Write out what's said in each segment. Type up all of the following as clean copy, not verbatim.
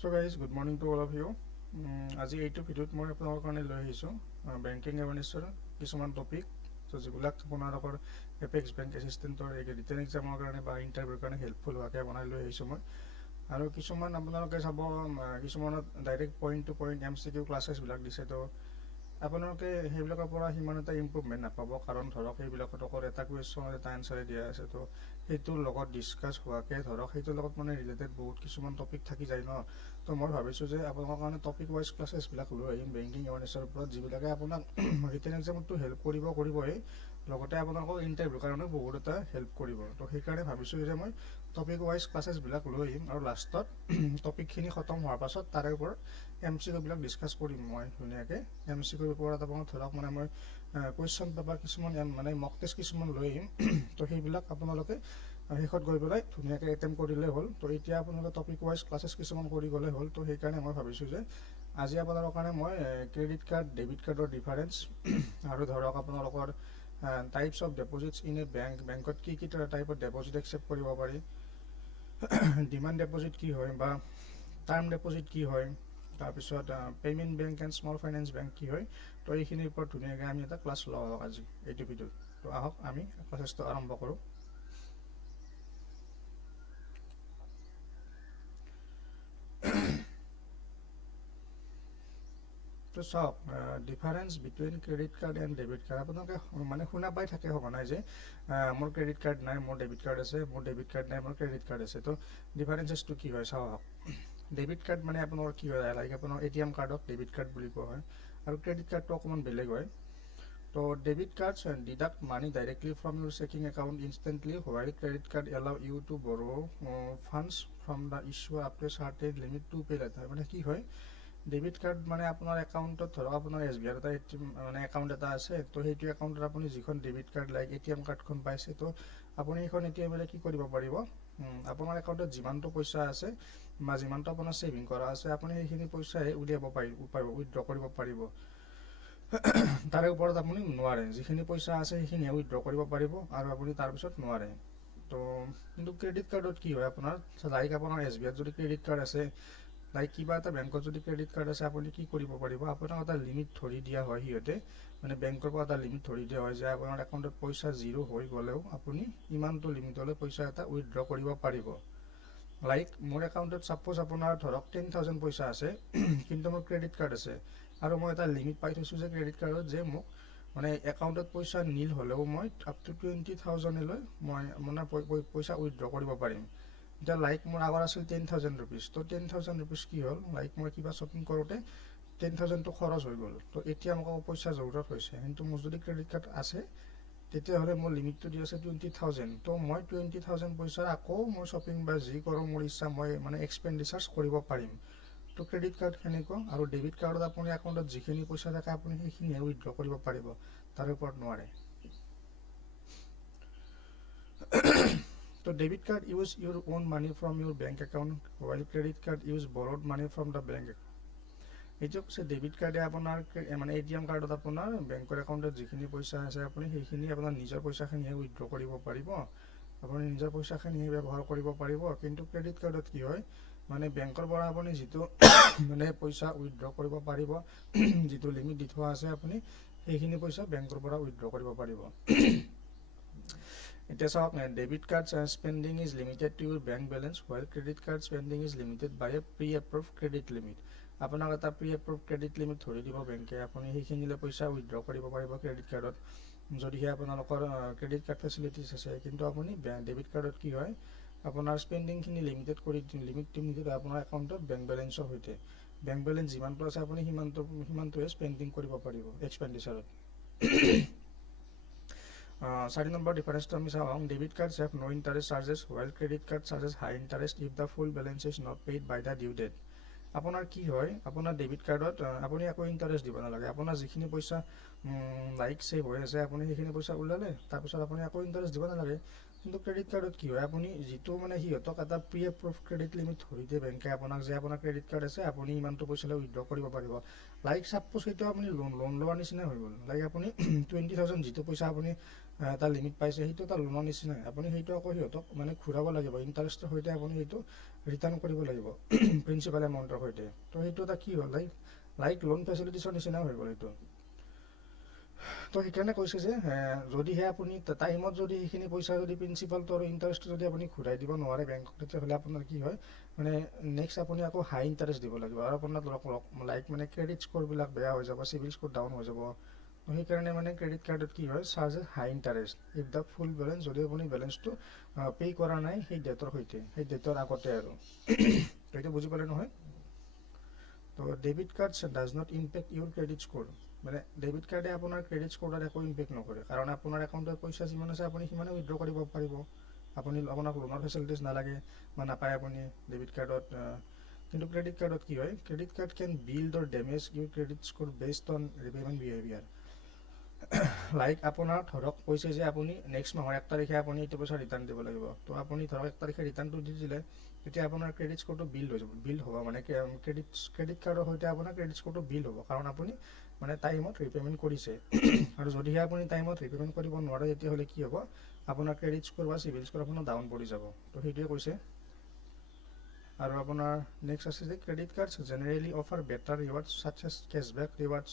So guys, good morning to all of you. আজি এইটো ভিডিঅ'ত মই আপোনালোকৰ কাৰণে লৈ আহিছোঁ বেংকিং এৱাৰনেছৰ কিছুমান টপিক যিবিলাক আপোনালোকৰ এপেক্স বেংক এছিষ্টেণ্টৰ ৰিটেন এক্সামৰ কাৰণে বা ইণ্টাৰভিউৰ কাৰণে হেল্পফুল হোৱাকৈ বনাই লৈ আহিছোঁ মই। আৰু কিছুমান আপোনালোকে চাব কিছুমানত direct point to point MCQ ক্লাছেছবিলাক দিছে, তো আপোনালোকে সেইবিলাকৰ পৰা সিমান এটা ইম্প্ৰুভমেণ্ট নাপাব, কাৰণ ধৰক সেইবিলাকত অকল এটা কুৱেশ্যনৰ এটা এনচাৰে দিয়া আছে। তো সেইটোৰ লগত ডিছকাছ হোৱাকৈ ধৰক সেইটোৰ লগত মানে ৰিলেটেড বহুত কিছুমান টপিক থাকি যায় ন। তো মই ভাবিছোঁ যে আপোনালোকৰ কাৰণে টপিক ৱাইজ ক্লাছেছবিলাক লৈ আহিম বেংকিং এৱাৰনেছৰ ওপৰত, যিবিলাকে আপোনাক ৰিটেন এক্সামতো হেল্প কৰিবই, লগতে আপোনালোকক ইণ্টাৰভিউৰ কাৰণে বহুত এটা হেল্প কৰিব। তো সেইকাৰণে ভাবিছোঁ যে মই টপিক ৱাইজ ক্লাছেছবিলাক লৈ আহিম আৰু লাষ্টত টপিকখিনি খতম হোৱাৰ পাছত তাৰে ওপৰত MCQবিলাক ডিছকাছ কৰিম মই ধুনীয়াকৈ। MCQৰ ওপৰত আপোনাক ধৰক মানে মই কুৱেশ্যন পেপাৰ কিছুমান মানে মক টেষ্ট কিছুমান লৈ আহিম। তো সেইবিলাক আপোনালোকে শেষত গৈ পেলাই ধুনীয়াকৈ এটেম্প কৰিলে হ'ল। তো এতিয়া আপোনালোকে টপিক ৱাইজ ক্লাছেছ কিছুমান কৰি গ'লে হ'ল। তো সেইকাৰণে মই ভাবিছোঁ যে আজি আপোনালোকৰ কাৰণে মই ক্ৰেডিট কাৰ্ড ডেবিট কাৰ্ডৰ ডিফাৰেঞ্চ আৰু ধৰক আপোনালোকৰ টাইপছ অফ ডেপজিটছ ইন এ বেংকত কি টাইপত ডেপজিট একচেপ্ট কৰিব পাৰি, ডিমাণ্ড ডেপজিট কি হয় বা টাৰ্ম ডেপজিট কি হয়, তাৰপিছত payment bank and small finance bank কি হয়। তো এইখিনিৰ ওপৰত ধুনীয়াকৈ আমি এটা ক্লাছ লওঁ আজি এইটো ভিডিঅ'ত। তো আহক আমি ক্লাছেছটো আৰম্ভ কৰোঁ। তো চাওক, difference between credit card and debit card আপোনালোকে মানে শুনা পাই থাকে সঘনাই যে মোৰ ক্ৰেডিট কাৰ্ড নাই, মোৰ ডেবিট কাৰ্ড আছে, মোৰ ডেবিট কাৰ্ড নাই, মোৰ ক্ৰেডিট কাৰ্ড আছে। তো ডিফাৰেঞ্চেছটো কি হয় চাওক। ডেবিট কাৰ্ড মানে আপোনাৰ কি হয়, লাইক আপোনাৰ ATM কাৰ্ডক ডেবিট কাৰ্ড বুলি কোৱা হয়, আৰু ক্ৰেডিট কাৰ্ডটো অকণমান বেলেগ হয়। তো debit cards deduct money directly from your checking account instantly, while credit card allow you to borrow funds from the issuer up to a certain limit to pay later. মানে কি হয়, ডেবিট কাৰ্ড মানে আপোনাৰ একাউণ্টত ধৰক আপোনাৰ SBI এটা মানে একাউণ্ট এটা আছে। তো সেইটো একাউণ্টত আপুনি যিখন ডেবিট কাৰ্ড লাইক ATM কাৰ্ডখন পাইছে, তো আপুনি সেইখন ATM কি কৰিব পাৰিব, আপোনাৰ একাউণ্টত যিমানটো পইচা আছে বা যিমানটো আপোনাৰ ছেভিং কৰা আছে আপুনি সেইখিনি পইচাহে উলিয়াব পাৰিব, উইথড্ৰ কৰিব পাৰিব। তাৰে ওপৰত আপুনি নোৱাৰে, যিখিনি পইচা আছে সেইখিনিহে উইথড্ৰ কৰিব পাৰিব আৰু আপুনি তাৰপিছত নোৱাৰে। তো কিন্তু ক্ৰেডিট কাৰ্ডত কি হয়, আপোনাৰ লাইক আপোনাৰ SBIত যদি ক্ৰেডিট কাৰ্ড আছে, লাইক কিবা এটা বেংকত যদি ক্ৰেডিট কাৰ্ড আছে, আপুনি কি কৰিব পাৰিব, আপোনাক এটা লিমিট ধৰি দিয়া হয় সিহঁতে, মানে বেংকৰ পৰা এটা লিমিট ধৰি দিয়া হয় যে আপোনাৰ একাউণ্টত পইচা জিৰ' হৈ গ'লেও আপুনি ইমানটো লিমিটলৈ পইচা এটা উইথড্ৰ কৰিব পাৰিব। লাইক মোৰ একাউণ্টত ছাপ'জ আপোনাৰ ধৰক 10,000 পইচা আছে, কিন্তু মোৰ ক্ৰেডিট কাৰ্ড আছে আৰু মই এটা লিমিট পাই থৈছোঁ যে ক্ৰেডিট কাৰ্ডত যে মোক মানে একাউণ্টত পইচা নীল হ'লেও মই আপ টু 20,000লৈ মই মানে পইচা উইথড্ৰ কৰিব পাৰিম। এতিয়া লাইক মোৰ আগৰ আছিল 10,000 ৰুপিজ, তো 10,000 ৰুপিজ কি হ'ল, লাইক মই কিবা শ্বপিং কৰোঁতে 10,000টো খৰচ হৈ গ'ল। তো এতিয়া মোক পইচা জৰুৰত হৈছে, কিন্তু মোৰ যদি ক্ৰেডিট কাৰ্ড আছে তেতিয়াহ'লে মোৰ লিমিটটো দি আছে 20,000। তো মই 20,000 পইচাৰ আকৌ মই শ্বপিং বা যি কৰোঁ মোৰ ইচ্ছা মই মানে এক্সপেণ্ডিচাৰ্ছ কৰিব পাৰিম। তো ক্ৰেডিট কাৰ্ড সেনেকুৱা, আৰু ডেবিট কাৰ্ডত আপুনি একাউণ্টত যিখিনি পইচা থাকে আপুনি সেইখিনিহে উইথড্ৰ কৰিব পাৰিব, তাৰে ওপৰত নোৱাৰে। তো debit card use your own money from your bank account, while credit card use borrowed money from the bank. এইটো কৈছে ডেবিট কাৰ্ডে আপোনাৰ মানে ATM কাৰ্ডত আপোনাৰ বেংকৰ একাউণ্টত যিখিনি পইচা আছে আপুনি সেইখিনি আপোনাৰ নিজৰ পইচাখিনিহে উইথড্ৰ কৰিব পাৰিব, আপুনি নিজৰ পইচাখিনিহে ব্যৱহাৰ কৰিব পাৰিব। কিন্তু ক্ৰেডিট কাৰ্ডত কি হয়, মানে বেংকৰ পৰা আপুনি যিটো মানে পইচা উইথড্ৰ কৰিব পাৰিব, যিটো লিমিট দি থোৱা আছে আপুনি সেইখিনি পইচা বেংকৰ পৰা উইথড্ৰ কৰিব পাৰিব। এতিয়া চাওক, debit card spending is limited to your bank balance, while credit card spending is limited by a pre approve credit limit. আপোনাক এটা প্ৰি এপ্ৰুভ ক্ৰেডিট লিমিট ধৰি দিব বেংকে, আপুনি সেইখিনিলৈ পইচা উইথড্ৰ কৰিব পাৰিব ক্ৰেডিট কাৰ্ডত, যদিহে আপোনালোকৰ ক্ৰেডিট কাৰ্ড ফেচিলিটিছ আছে। কিন্তু আপুনি ডেবিট কাৰ্ডত কি হয়, আপোনাৰ স্পেণ্ডিংখিনি লিমিটেড কৰি লিমিটটো নিদিয়ে আপোনাৰ একাউণ্টত বেংক বেলেঞ্চৰ সৈতে। বেংক বেলেঞ্চ যিমানটো আছে আপুনি সিমানটোহে স্পেণ্ডিং কৰিব পাৰিব এক্সপেণ্ডিচাৰত। 4 নম্বৰ ডিফাৰেঞ্চটো আমি চাওঁ, debit cards have no interest charges, while credit card charges high interest if the full balance is not paid by the due date. আপোনাৰ কি হয়, আপোনাৰ ডেবিট কাৰ্ডত আপুনি একো ইণ্টাৰেষ্ট দিব নালাগে, আপোনাৰ যিখিনি পইচা লাইক ছেভ হৈ আছে আপুনি সেইখিনি পইচা ওলালে, তাৰপিছত আপুনি একো ইণ্টাৰেষ্ট দিব নালাগে। কিন্তু ক্ৰেডিট কাৰ্ডত কি হয়, আপুনি যিটো মানে সিহঁতক এটা প্ৰি এপ্ৰুভ ক্ৰেডিট লিমিট ধৰি দিয়ে বেংকে আপোনাক, যে আপোনাৰ ক্ৰেডিট কাৰ্ড আছে আপুনি ইমানটো পইচালৈ উইথড্ৰ কৰিব পাৰিব। লাইক ছাপ'জ সেইটো আপুনি লোন লোৱাৰ নিচিনা হৈ গ'ল, লাইক আপুনি 20,000 যিটো পইচা আপুনি এটা লিমিট পাইছে, সেইটো এটা লোনৰ নিচিনাই। আপুনি সেইটো আকৌ সিহঁতক মানে ঘূৰাব লাগিব, ইণ্টাৰেষ্টৰ সৈতে আপুনি সেইটো ৰিটাৰ্ণ কৰিব লাগিব প্ৰিন্সিপাল এমাউণ্টৰ সৈতে। তো সেইটো এটা কি হ'ল, লাইক লোন ফেচিলিটিছৰ নিচিনা হৈ গ'ল এইটো। তো সেইকাৰণে কৈছে যে যদিহে আপুনি টাইমত যদি সেইখিনি পইচা যদি প্ৰিন্সিপালটো আৰু ইণ্টাৰেষ্টটো যদি আপুনি ঘূৰাই দিব নোৱাৰে বেংকক, তেতিয়াহ'লে আপোনাৰ কি হয় মানে নেক্সট আপুনি আকৌ হাই ইণ্টাৰেষ্ট দিব লাগিব, আৰু আপোনাৰ লাইক মানে ক্ৰেডিট স্ক'ৰবিলাক বেয়া হৈ যাব, চিভিল স্ক'ৰ ডাউন হৈ যাব। তো সেইকাৰণে মানে ক্ৰেডিট কাৰ্ডত কি হয়, charges high interest if the full balance, যদি আপুনি বেলেঞ্চটো পে' কৰা নাই সেই ডেটৰ সৈতে, সেই ডেটৰ আগতে আৰু সেইটো বুজি পালে নহয়। তো debit cards does not impact Euro credit score, মানে ডেবিট কাৰ্ডে আপোনাৰ ক্ৰেডিট স্ক'ৰত একো ইম্পেক্ট নকৰে, কাৰণ আপোনাৰ একাউণ্টত পইচা যিমান আছে আপুনি সিমানে উইথড্ৰ কৰিব পাৰিব। আপোনাক লোনৰ ফেচিলিটিছ নালাগে বা নাপায় আপুনি ডেবিট কাৰ্ডত। কিন্তু ক্ৰেডিট কাৰ্ডত কি হয়, credit card can build or damage your credit score based on repayment behaviour. Like আপোনাৰ ধৰক কৈছে যে আপুনি নেক্সট মাহৰ 1 তাৰিখে আপুনি এইটো পইচা ৰিটাৰ্ণ দিব লাগিব। তো আপুনি ধৰক 1 তাৰিখে ৰিটাৰ্ণটো দি দিলে, তেতিয়া আপোনাৰ ক্ৰেডিট স্ক'ৰটো বিল্ড হৈ যাব, বিল্ড হ'ব মানে ক্ৰেডিট কাৰ্ডৰ সৈতে আপোনাৰ ক্ৰেডিট স্ক'ৰটো বিল্ড হ'ব, কাৰণ আপুনি মানে টাইমত ৰিপেমেণ্ট কৰিছে। আৰু যদিহে আপুনি টাইমত ৰিপেমেণ্ট কৰিব নোৱাৰে, তেতিয়াহ'লে কি হ'ব, আপোনাৰ ক্ৰেডিট স্ক'ৰ বা চিভিল স্ক'ৰ আপোনাৰ ডাউন পৰি যাব। তো সেইটোৱে কৈছে। আৰু আপোনাৰ নেক্সট আছে যে credit cards generally offer better rewards such as cashback rewards.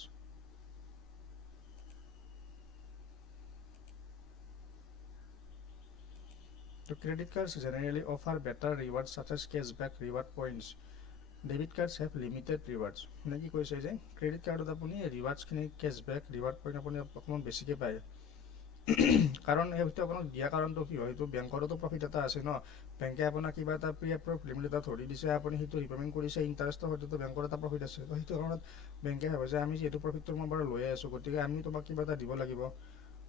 তো credit cards generally offer better rewards such as cashback reward points. Debit cards have limited rewards. মানে কি কৈছে যে ক্ৰেডিট কাৰ্ডত আপুনি ৰিৱাৰ্ডছখিনি কেছবেক ৰিৱাৰ্ড পইণ্ট আপুনি অকণমান বেছিকৈ পায়। কাৰণ সেইটো আপোনাক দিয়া কাৰণটো কি হয়, সেইটো বেংকৰতো প্ৰফিট এটা আছে ন। বেংকে আপোনাক কিবা এটা প্ৰি এপ্ৰুভ লিমিট এটা ধৰি দিছে, আপুনি সেইটো ৰিপেমেণ্ট কৰিছে, ইণ্টাৰেষ্টৰ সৈতেতো বেংকৰ এটা প্ৰফিট আছে। তো সেইটো কাৰণত বেংকে ভাবে যে আমি যিহেতু প্ৰফিটটো মই বাৰু লৈয়ে আছোঁ, গতিকে আমি তোমাক কিবা এটা দিব লাগিব।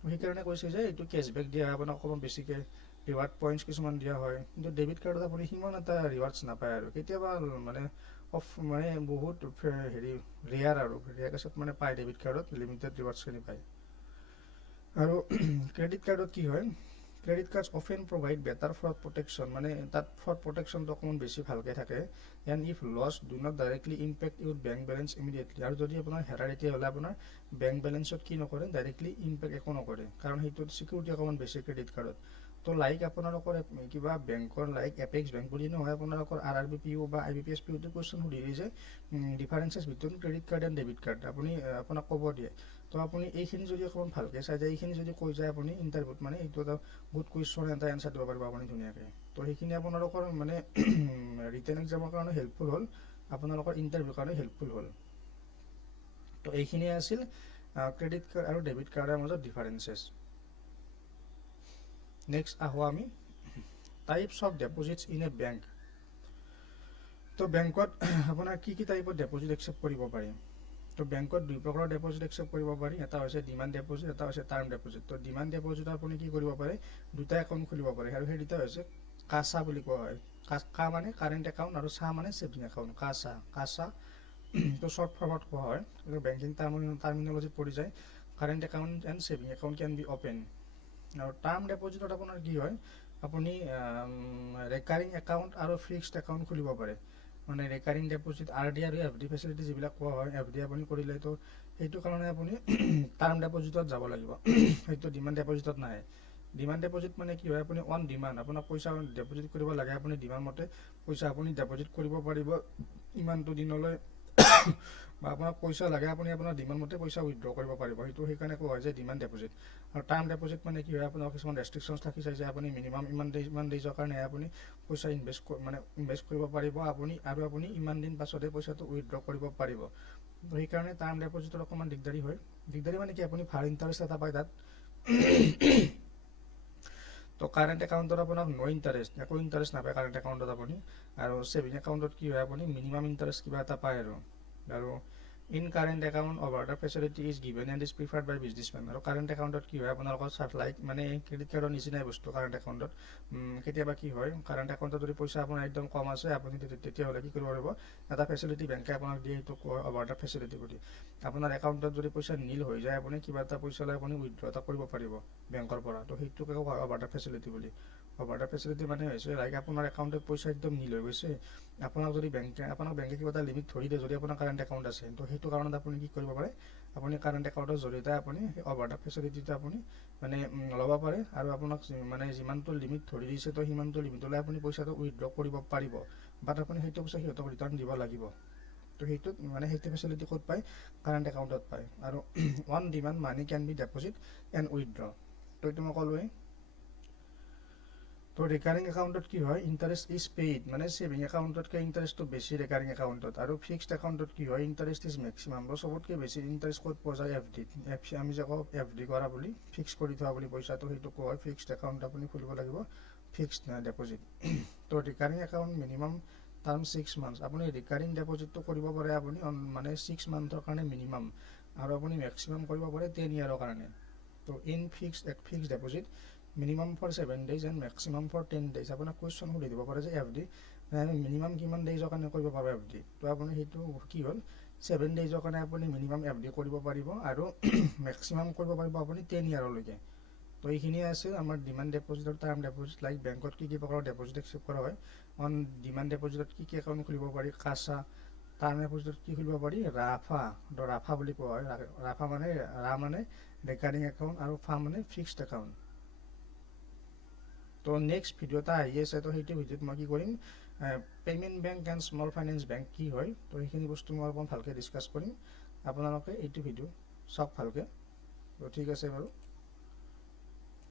তো সেইকাৰণে কৈছে যে এইটো কেছবেক দিয়া হয়, আপোনাক অকণমান বেছিকৈ ৰিৱাৰ্ড পইণ্টছ কিছুমান দিয়া হয়। কিন্তু ডেবিট কাৰ্ডত আপুনি সিমান এটা ৰিৱাৰ্ডছ নাপায়, আৰু কেতিয়াবা মানে মানে বহুত ৰেয়াৰ আৰু ৰেয়াৰ কেছত মানে পায় ডেবিট কাৰ্ডত লিমিটেড ৰিৱাৰ্ডছখিনি পায়। আৰু ক্ৰেডিট কাৰ্ডত কি হয়, credit cards often provide better fraud protection, মানে তাত ফ্ৰড প্ৰটেকশ্যনটো অকণমান বেছি ভালকৈ থাকে। And if loss do not directly impact your bank balance immediately, আৰু যদি আপোনাৰ হেৰাই তেতিয়াহ'লে আপোনাৰ বেংক বেলেঞ্চত কি নকৰে, ডাইৰেক্টলি ইম্পেক্ট একো নকৰে, কাৰণ সেইটোত চিকিউৰিটি অকণমান বেছি ক্ৰেডিট কাৰ্ডত। তো লাইক আপোনালোকৰ কিবা বেংকৰ লাইক এপেক্স বেংক বুলি নহয়, আপোনালোকৰ RRB PO বা IBPS POটো কুৱেশ্যন সুধি যে differences between credit card and debit card, আপুনি আপোনাক ক'ব দিয়ে। তো আপুনি এইখিনি যদি অকণমান ভালকৈ চাই যায়, এইখিনি যদি কৈ যায় আপুনি ইণ্টাৰভিউত, মানে এইটো এটা বহুত কুৱেশ্যন এটা এনচাৰ দিব পাৰিব আপুনি ধুনীয়াকৈ। তো সেইখিনি আপোনালোকৰ মানে ৰিটেন এক্সামৰ কাৰণে হেল্পফুল হ'ল, আপোনালোকৰ ইণ্টাৰভিউৰ কাৰণে হেল্পফুল হ'ল। তো এইখিনিয়ে আছিল ক্ৰেডিট কাৰ্ড আৰু ডেবিট কাৰ্ডৰ মাজত ডিফাৰেঞ্চেছ। নেক্সট আহোঁ আমি types of deposits in a bank. তো বেংকত আপোনাৰ কি টাইপত ডেপজিট একচেপ্ট কৰিব পাৰি। তো বেংকত 2 প্ৰকাৰৰ ডেপজিট একচেপ্ট কৰিব পাৰি, এটা হৈছে ডিমাণ্ড ডেপজিট, এটা হৈছে টাৰ্ম ডেপজিট। তো ডিমাণ্ড ডেপজিট আপুনি কি কৰিব পাৰে, 2টা একাউণ্ট খুলিব পাৰে, আৰু সেই 2টা হৈছে কাছা বুলি কোৱা হয়। কা মানে কাৰেণ্ট একাউণ্ট, আৰু চা মানে ছেভিং একাউণ্ট। কাছা তো শ্বৰ্ট ফৰ্মত কোৱা হয়, বেংকিং টাৰ্মিনলজিত পৰি যায়। Current account and saving account can be open. আৰু টাৰ্ম ডেপজিটত আপোনাৰ কি হয়, আপুনি ৰেকাৰিং একাউণ্ট আৰু ফিক্সড একাউণ্ট খুলিব পাৰে। মানে ৰেকাৰিং ডেপজিট RD আৰু FD ফেচিলিটি যিবিলাক কোৱা হয়, FD আপুনি কৰিলে, তো সেইটো কাৰণে আপুনি টাৰ্ম ডেপজিটত যাব লাগিব, সেইটো ডিমাণ্ড ডেপজিটত নাহে। ডিমাণ্ড ডেপজিট মানে কি হয়, আপুনি অন ডিমাণ্ড আপোনাক পইচা ডেপজিট কৰিব লাগে, আপুনি ডিমাণ্ড মতে পইচা আপুনি ডেপজিট কৰিব পাৰিব ইমানটো দিনলৈ, বা আপোনাক পইচা লাগে আপুনি আপোনাৰ ডিমাণ্ড মতে পইচা উইথড্ৰ কৰিব পাৰিব, সেইটো সেইকাৰণে কোৱা হয় যে ডিমাণ্ড ডেপজিট। আৰু টাৰ্ম ডেপজিট মানে কি হয়, আপোনাৰ কিছুমান ৰেষ্ট্ৰিকশ্যনছ থাকি যায় যে আপুনি মিনিমাম ইমান ডেইজৰ কাৰণে আপুনি পইচা ইনভেষ্ট কৰিব পাৰিব আপুনি, আৰু আপুনি ইমান দিন পাছতে পইচাটো উইথড্ৰ কৰিব পাৰিব। তো সেইকাৰণে টাৰ্ম ডেপজিটৰ অকণমান দিগদাৰী হয়। দিগদাৰী মানে কি, আপুনি ভাল ইণ্টাৰেষ্ট এটা পায় তাত। তো কাৰেণ্ট একাউণ্টত আপোনাক নো ইণ্টাৰেষ্ট, একো ইণ্টাৰেষ্ট নাপায় কাৰেণ্ট একাউণ্টত আপুনি। আৰু ছেভিং একাউণ্টত কি হয়, আপুনি মিনিমাম ইণ্টাৰেষ্ট কিবা এটা পায় আৰু in current account overdraft facility is given and is preferred by businessmen. আৰু কাৰেণ্ট একাউণ্টত কি হয়, আপোনালোকৰ লাইক মানে ক্ৰেডিট কাৰ্ডৰ নিচিনাই বস্তু কাৰেণ্ট একাউণ্টত। কেতিয়াবা কি হয়, কাৰেণ্ট একাউণ্টত যদি পইচা আপোনাৰ একদম কম আছে, আপুনি তেতিয়াহ'লে কি কৰিব পাৰিব, এটা ফেচিলিটি বেংকে আপোনাক দিয়ে, সেইটো অভাৰড্ৰাফ্ট ফেচিলিটি বুলি। আপোনাৰ একাউণ্টত যদি পইচা নীল হৈ যায়, আপুনি কিবা এটা পইচা লৈ আপুনি উইথড্ৰ এটা কৰিব পাৰিব বেংকৰ পৰা, তো সেইটোকে অভাৰড্ৰাফ্ট ফেচিলিটি বুলি। অভাৰড্ৰাফ্ট ফেচিলিটি মানে হৈছে লাইক আপোনাৰ একাউণ্টত পইচা একদম নীল হৈ গৈছে, আপোনাক যদি বেংকে কিবা এটা লিমিট ধৰি দিয়ে, যদি আপোনাৰ কাৰেণ্ট একাউণ্ট আছে, তো সেইটো কাৰণত আপুনি কি কৰিব পাৰে, আপুনি কাৰেণ্ট একাউণ্টৰ জৰিয়তে আপুনি অভাৰড্ৰাফ্ট ফেচিলিটিটো আপুনি মানে ল'ব পাৰে, আৰু আপোনাক মানে যিমানটো লিমিট ধৰি দিছে তো সিমানটো লিমিটলৈ আপুনি পইচাটো উইথড্ৰ কৰিব পাৰিব, বাট আপুনি সেইটো পইচা সিহঁতক ৰিটাৰ্ণ দিব লাগিব। তো সেইটোত মানে সেইটো ফেচিলিটি ক'ত পায়, কাৰেণ্ট একাউণ্টত পায়। আৰু on demand money can be deposit and withdraw, তো এইটো মই ক'লোৱেই। তো ৰিকাৰিং একাউণ্টত কি হয়, ইণ্টাৰেষ্ট ইজ পেইড, মানে ছেভিং একাউণ্টতকৈ ইণ্টাৰেষ্টটো বেছি ৰিকাৰিং একাউণ্টত। আৰু ফিক্সড একাউণ্টত কি হয়, ইণ্টাৰেষ্ট ইজ মেক্সিমাম, তো চবতকৈ বেছি ইণ্টাৰেষ্ট ক'ত পোৱা যায়, FDত। আমি যে কওঁ FD কৰা বুলি, ফিক্স কৰি থোৱা বুলি পইচাটো, সেইটো কোৱা হয় ফিক্সড একাউণ্ট আপুনি খুলিব লাগিব, ফিক্সড ডেপজিট। তো recurring account minimum term 6 months, আপুনি ৰিকাৰিং ডেপজিটটো কৰিব পাৰে আপুনি মানে 6 মান্থৰ কাৰণে মিনিমাম, আৰু আপুনি মেক্সিমাম কৰিব পাৰে 10 ইয়াৰৰ কাৰণে। তো in fixed deposit minimum for 7 days and maximum for 10 days। আপোনাক কুৱেশ্যন সুধি দিব পাৰে যে FD আমি মিনিমাম কিমান ডেইজৰ কাৰণে কৰিব পাৰোঁ FD, তো আপুনি সেইটো কি হ'ল 7 daysৰ কাৰণে আপুনি মিনিমাম FD কৰিব পাৰিব, আৰু মেক্সিমাম কৰিব পাৰিব আপুনি 10 ইয়াৰলৈকে। তো এইখিনিয়ে আছে আমাৰ ডিমাণ্ড ডেপজিট আৰু টাৰ্ম ডেপজিট, লাইক বেংকত কি প্ৰকাৰৰ ডেপজিট একচেপ্ট কৰা হয়, অন ডিমাণ্ড ডেপজিটত কি একাউণ্ট খুলিব পাৰি, কাছা। টাৰ্ম ডেপজিটত কি খুলিব পাৰি, ৰাফা, ৰাফা বুলি কোৱা হয়। ৰাফা মানে মানে ৰিকাৰিং একাউণ্ট, আৰু ফা মানে ফিক্সড একাউণ্ট। তো নেক্সট ভিডিঅ' এটা আহি আছে, তো সেইটো ভিডিঅ'ত মই কি কৰিম, payment bank and small finance bank কি হয়, তো সেইখিনি বস্তু মই অকণ ভালকৈ ডিছকাছ কৰিম। আপোনালোকে এইটো ভিডিঅ' চাওক ভালকৈ। তো ঠিক আছে বাৰু।